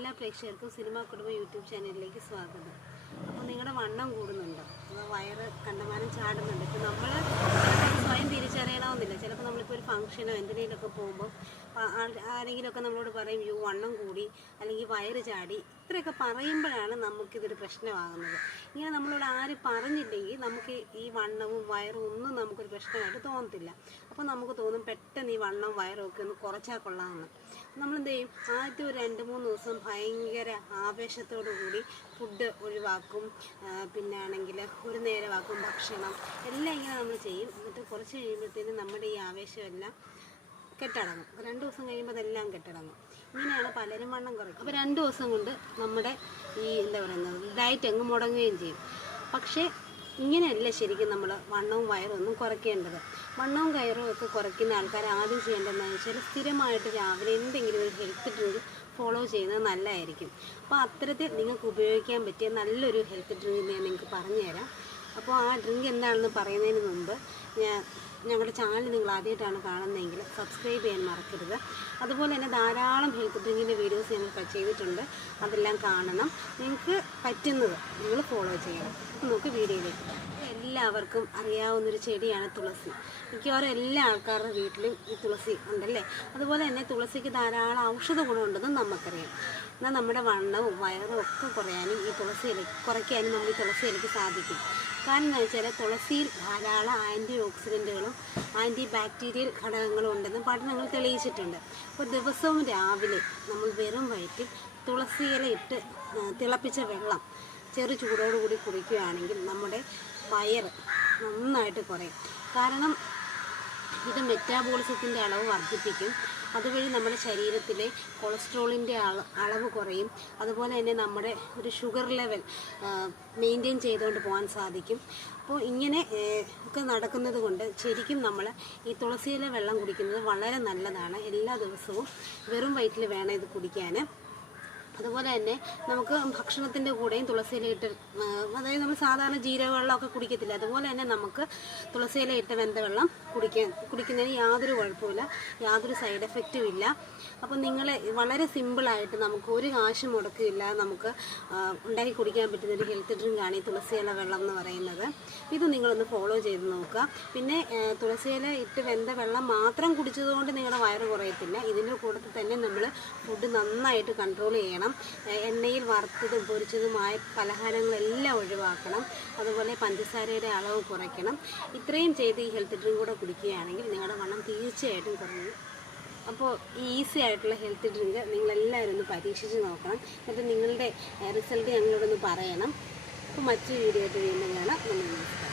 എല്ലാ പ്രേക്ഷകർക്കും സിനിമ കുടുംബ യൂട്യൂബ് ചാനലിലേക്ക് സ്വാഗതം. അപ്പോൾ നിങ്ങളുടെ വണ്ണം കൂടുന്നുണ്ടോ. അപ്പോൾ വയറ് കണ്ടമാനം ചാടുന്നുണ്ട്. ഇപ്പോൾ നമ്മൾ തിരിച്ചറിയണമെന്നില്ല ചിലപ്പോൾ നമ്മളിപ്പോൾ ഒരു ഫംഗ്ഷനോ എന്തിനേലൊക്കെ പോകുമ്പോൾ ആരെങ്കിലുമൊക്കെ നമ്മളോട് പറയും യു വണ്ണം കൂടി അല്ലെങ്കിൽ വയറ് ചാടി ഇത്രയൊക്കെ പറയുമ്പോഴാണ് നമുക്കിതൊരു പ്രശ്നമാകുന്നത്. ഇങ്ങനെ നമ്മളോട് ആര് പറഞ്ഞില്ലെങ്കിൽ നമുക്ക് ഈ വണ്ണവും വയറും ഒന്നും നമുക്കൊരു പ്രശ്നമായിട്ട് തോന്നത്തില്ല. അപ്പോൾ നമുക്ക് തോന്നും പെട്ടെന്ന് ഈ വണ്ണവും വയറും ഒക്കെ ഒന്ന് കുറച്ചാൽ കൊള്ളാമെന്ന്. നമ്മളെന്ത് ചെയ്യും? ആദ്യത്തെ ഒരു രണ്ട് മൂന്ന് ദിവസം ഭയങ്കര ആവേശത്തോടു കൂടി ഫുഡ് ഒഴിവാക്കും പിന്നെ ആണെങ്കിൽ ഒരു നേരമാക്കും ഭക്ഷണം എല്ലാം ഇങ്ങനെ നമ്മൾ ചെയ്യും. എന്നിട്ട് കുറച്ച് കഴിയുമ്പോഴത്തേനും നമ്മുടെ ഈ ആവേശമെല്ലാം കെട്ടടങ്ങും. രണ്ട് ദിവസം കഴിയുമ്പോൾ അതെല്ലാം കെട്ടടങ്ങും. ഇങ്ങനെയാണ് പലരും വണ്ണം കുറയ്ക്കും. അപ്പോൾ രണ്ട് ദിവസം കൊണ്ട് നമ്മുടെ ഈ എന്താ പറയുന്നത് ഡയറ്റ് അങ്ങ് മുടങ്ങുകയും ചെയ്യും. പക്ഷേ ഇങ്ങനെയല്ല ശരിക്കും നമ്മൾ വണ്ണവും വയറും ഒന്നും കുറയ്ക്കേണ്ടത്. വണ്ണവും കയറും ഒക്കെ കുറയ്ക്കുന്ന ആൾക്കാർ ആദ്യം ചെയ്യേണ്ടതെന്ന് വെച്ചാൽ സ്ഥിരമായിട്ട് രാവിലെ എന്തെങ്കിലും ഒരു ഹെൽത്ത് ഡ്രിങ്ക് ഫോളോ ചെയ്യുന്നത് നല്ലതായിരിക്കും. അപ്പോൾ അത്തരത്തിൽ നിങ്ങൾക്ക് ഉപയോഗിക്കാൻ പറ്റിയ നല്ലൊരു ഹെൽത്ത് ഡ്രിങ്ക് ഞാൻ നിങ്ങൾക്ക് പറഞ്ഞുതരാം. അപ്പോൾ ആ ഡ്രിങ്ക് എന്താണെന്ന് പറയുന്നതിന് മുമ്പ് ഞാൻ ഞങ്ങളുടെ ചാനൽ നിങ്ങൾ ആദ്യമായിട്ടാണ് കാണുന്നതെങ്കിൽ സബ്സ്ക്രൈബ് ചെയ്യാൻ മറക്കരുത്. അതുപോലെ തന്നെ ധാരാളം ഹെൽത്ത് ഡ്രിങ്കിന്റെ വീഡിയോസ് ഞങ്ങൾ ചെയ്തിട്ടുണ്ട്. അതെല്ലാം കാണണം. നിങ്ങൾക്ക് പറ്റുന്നത് നിങ്ങൾ ഫോളോ ചെയ്യണം. നമുക്ക് വീഡിയോയിലേക്ക്. എല്ലാവർക്കും അറിയാവുന്നൊരു ചെടിയാണ് തുളസി. മിക്കവാറും എല്ലാ ആൾക്കാരുടെ വീട്ടിലും ഈ തുളസി ഉണ്ടല്ലേ? അതുപോലെ തന്നെ തുളസിക്ക് ധാരാളം ഔഷധ ഗുണമുണ്ടെന്നും നമുക്കറിയാം. എന്നാൽ നമ്മുടെ വണ്ണവും വയറും ഒക്കെ കുറയാനും ഈ തുളസി ഇല കുറയ്ക്കാനും നമ്മൾ ഈ തുളസി ഇലയ്ക്ക് സാധിക്കും. കാരണം എന്താണെന്ന് വെച്ചാൽ തുളസിയിൽ ധാരാളം ആന്റി ഓക്സിഡന്റുകളും ആന്റി ബാക്ടീരിയൽ ഘടകങ്ങളും ഉണ്ടെന്ന് പഠനങ്ങൾ തെളിയിച്ചിട്ടുണ്ട്. അപ്പോൾ ദിവസവും രാവിലെ നമ്മൾ വെറും വയറ്റിൽ തുളസി ഇല ഇട്ട് തിളപ്പിച്ച വെള്ളം ചെറു ചൂടോടുകൂടി കുടിക്കുകയാണെങ്കിൽ നമ്മുടെ വയർ നന്നായിട്ട് കുറയും. കാരണം ഇത് മെറ്റാബോളിസത്തിന്റെ അളവ് വർദ്ധിപ്പിക്കും. അതുവഴി നമ്മുടെ ശരീരത്തിലെ കൊളസ്ട്രോളിന്റെ അളവ് കുറയും. അതുപോലെ തന്നെ നമ്മുടെ ഒരു ഷുഗർ ലെവൽ മെയിന്റെയിൻ ചെയ്തുകൊണ്ട് പോകാൻ സാധിക്കും. അപ്പോൾ ഇങ്ങനെ ഒക്കെ നടക്കുന്നത് കൊണ്ട് ശരിക്കും നമ്മൾ ഈ തുളസിയിലെ വെള്ളം കുടിക്കുന്നത് വളരെ നല്ലതാണ്. എല്ലാ ദിവസവും വെറും വയറ്റിൽ വേണം ഇത് കുടിക്കാൻ. അതുപോലെ തന്നെ നമുക്ക് ഭക്ഷണത്തിന്റെ കൂടെയും തുളസിയില ഇട്ട് അതായത് നമ്മൾ സാധാരണ ജീരകവെള്ളമൊക്കെ കുടിക്കത്തില്ല? അതുപോലെ തന്നെ നമുക്ക് തുളസിയില ഇട്ട വെന്ത വെള്ളം കുടിക്കാൻ കുടിക്കുന്നതിന് യാതൊരു കുഴപ്പമില്ല യാതൊരു സൈഡ് എഫക്റ്റും ഇല്ല. അപ്പം നിങ്ങൾ വളരെ സിമ്പിളായിട്ട് നമുക്ക് ഒരു കാശ് മുടക്കില്ല നമുക്ക് ഉണ്ടാക്കി കുടിക്കാൻ പറ്റുന്ന ഒരു ഹെൽത്ത് ഡ്രിങ്കാണ് ഈ തുളസിയില വെള്ളം എന്ന് പറയുന്നത്. ഇത് നിങ്ങളൊന്ന് ഫോളോ ചെയ്ത് നോക്കുക. പിന്നെ തുളസിയില ഇട്ട് വെന്ത വെള്ളം മാത്രം കുടിച്ചതുകൊണ്ട് നിങ്ങളുടെ വയറ് കുറയത്തില്ല. ഇതിന്റെ കൂട്ടത്തിൽ തന്നെ നമ്മൾ ഫുഡ് നന്നായിട്ട് കൺട്രോൾ ചെയ്യണം. ആ, എണ്ണയിൽ വറുത്തതും പൊരിച്ചതുമായ പലഹാരങ്ങളെല്ലാം ഒഴിവാക്കണം. അതുപോലെ പഞ്ചസാരയുടെ അളവ് കുറയ്ക്കണം. ഇത്രയും ചെയ്ത് ഈ ഹെൽത്ത് ഡ്രിങ്ക് കൂടെ കുടിക്കുകയാണെങ്കിൽ നിങ്ങളുടെ വണ്ണം തീർച്ചയായിട്ടും കുറയും. അപ്പോൾ ഈസി ആയിട്ടുള്ള ഹെൽത്ത് ഡ്രിങ്ക് നിങ്ങളെല്ലാവരും ഒന്ന് പരീക്ഷിച്ച് നോക്കണം. എന്നിട്ട് നിങ്ങളുടെ റിസൾട്ട് ഞങ്ങളോടൊന്ന് പറയണം. അപ്പോൾ മറ്റൊരു വീഡിയോ ആയിട്ട് വീണ്ടും കാണാം. നമ്മൾ നമസ്കാരം.